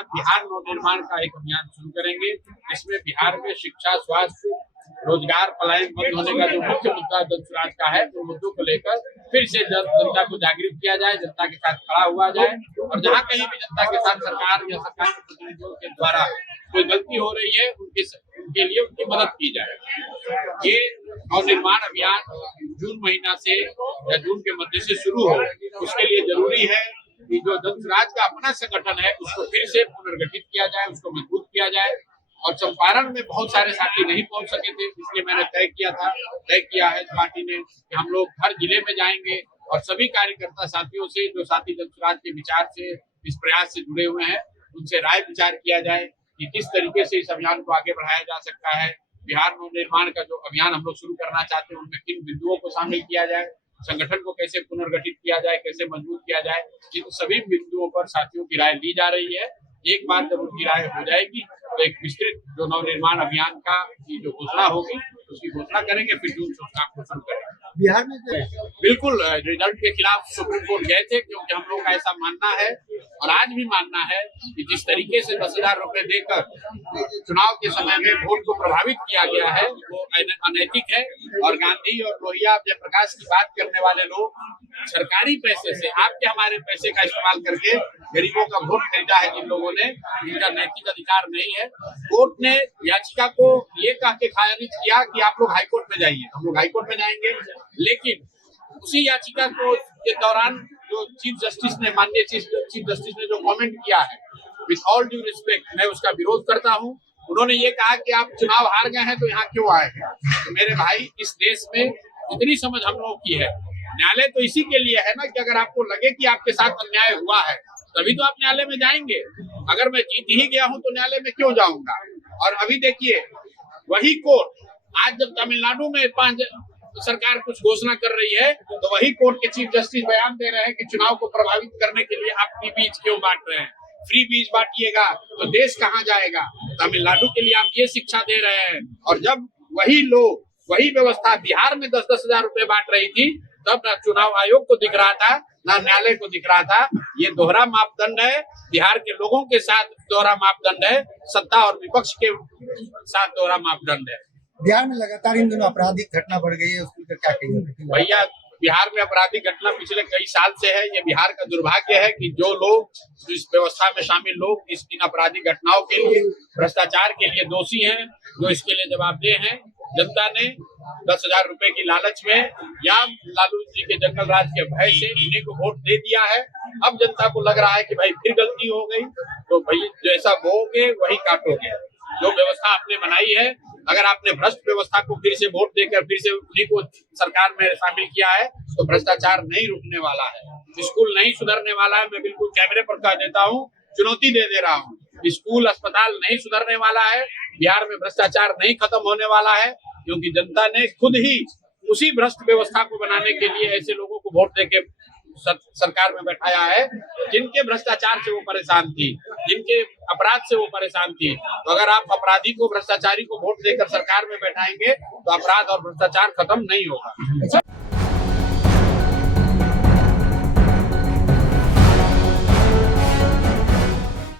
बाद बिहार नवनिर्माण का एक अभियान शुरू करेंगे, जिसमें बिहार में शिक्षा, स्वास्थ्य, रोजगार, पलायन बंद होने का जो मुख्य मुद्दा दंतराज का है, उन मुद्दों को लेकर फिर से जनता को जागृत किया जाए, जनता के साथ खड़ा हुआ जाए और जहाँ कहीं भी जनता के साथ सरकार या सरकार के प्रतिनिधियों के द्वारा कोई गलती हो रही है उनके लिए उनकी मदद की जाए। ये नवनिर्माण अभियान जून महीना से या जून के मध्य से शुरू हो, उसके लिए जरूरी है कि जो दंतराज का अपना संगठन है उसको फिर से पुनर्गठित किया जाए, उसको मजबूत किया जाए। और चंपारण में बहुत सारे साथी नहीं पहुंच सके थे, इसलिए मैंने तय किया है पार्टी ने कि हम लोग हर जिले में जाएंगे और सभी कार्यकर्ता साथियों से, जो साथी दंतराज के विचार से, इस प्रयास से जुड़े हुए हैं, उनसे राय विचार किया जाए कि किस तरीके से इस अभियान को आगे बढ़ाया जा सकता है। बिहार नवनिर्माण का जो अभियान हम लोग शुरू करना चाहते हैं, उनमें किन बिंदुओं को शामिल किया जाए, संगठन को कैसे पुनर्गठित किया जाए, कैसे मजबूत किया जाए, इन सभी बिंदुओं पर साथियों की राय ली जा रही है। एक बार जब उनकी राय हो जाएगी तो एक विस्तृत जो नवनिर्माण अभियान का की जो घोषणा होगी उसकी घोषणा करेंगे, फिर जून से उसका काम शुरू करेंगे। बिहार में बिल्कुल रिजल्ट के खिलाफ सुप्रीम कोर्ट गए थे, क्योंकि हम लोग का ऐसा मानना है और आज भी मानना है कि जिस तरीके से 10,000 रुपए देकर चुनाव के समय में वोट को प्रभावित किया गया है वो अनैतिक है। और गांधी और लोहिया जयप्रकाश की बात करने वाले लोग सरकारी पैसे से, आपके हमारे पैसे का इस्तेमाल करके गरीबों का वोट खरीदा है जिन लोगों ने, जिनका नैतिक अधिकार नहीं है। कोर्ट ने याचिका को ये कह के खारिज किया कि आप लोग हाईकोर्ट में जाइए। हम लोग हाईकोर्ट में जाएंगे, लेकिन उसी याचिका को के दौरान जो चीफ जस्टिस ने, माननीय चीफ जस्टिस ने जो कमेंट किया है, विथ ऑल ड्यू रिस्पेक्ट मैं उसका विरोध करता हूं। उन्होंने ये कहा कि आप चुनाव हार गए हैं तो यहाँ क्यों आए हैं। तो मेरे भाई, इस देश में इतनी समझ हम लोगों की है, न्यायालय तो इसी के लिए है ना कि अगर आपको लगे कि आपके साथ अन्याय हुआ है तभी तो आप न्यायालय में जाएंगे। अगर मैं जीत ही गया हूं तो न्यायालय में क्यों जाऊंगा। और अभी देखिए, वही कोर्ट आज जब तमिलनाडु में सरकार कुछ घोषणा कर रही है तो वही कोर्ट के चीफ जस्टिस बयान दे रहे हैं कि चुनाव को प्रभावित करने के लिए आप फ्री बीज क्यों बांट रहे हैं। फ्री बीज बांटिएगा तो देश कहाँ जाएगा। तमिलनाडु के लिए आप ये शिक्षा दे रहे हैं। और जब वही लोग, वही व्यवस्था बिहार में 10-10 हजार रुपए बांट रही थी, तब ना चुनाव आयोग को दिख रहा था ना न्यायालय को दिख रहा था। ये दोहरा मापदंड है, बिहार के लोगों के साथ दोहरा मापदंड है, सत्ता और विपक्ष के साथ दोहरा मापदंड है। बिहार में लगातार इन दिनों आपराधिक घटना बढ़ गई है, उसको क्या कहिए भैया। बिहार में आपराधिक घटना पिछले कई साल से है। ये बिहार का दुर्भाग्य है कि जो लोग इस व्यवस्था में शामिल लोग इस इन आपराधिक घटनाओं के लिए, भ्रष्टाचार के लिए दोषी हैं, जो इसके लिए जवाबदेह हैं। जनता ने 10,000 रुपए की लालच में या लालू जी के जंगल राज के भय से उन्हीं को वोट दे दिया है। अब जनता को लग रहा है कि भाई फिर गलती हो गई, तो भाई जैसा बोओगे वही काटोगे। जो व्यवस्था आपने बनाई है, अगर आपने भ्रष्ट व्यवस्था को फिर से वोट देकर फिर से उन्हीं को सरकार में शामिल किया है तो भ्रष्टाचार नहीं रुकने वाला है, स्कूल नहीं सुधरने वाला है। मैं बिल्कुल कैमरे पर कह देता हूँ, चुनौती दे रहा हूँ, स्कूल अस्पताल नहीं सुधरने वाला है। बिहार में भ्रष्टाचार नहीं खत्म होने वाला है, क्योंकि जनता ने खुद ही उसी भ्रष्ट व्यवस्था को बनाने के लिए ऐसे लोगों को वोट देके सरकार में बैठाया है, जिनके भ्रष्टाचार से वो परेशान थी, जिनके अपराध से वो परेशान थी। तो अगर आप अपराधी को, भ्रष्टाचारी को वोट देकर सरकार में बैठाएंगे तो अपराध और भ्रष्टाचार खत्म नहीं होगा।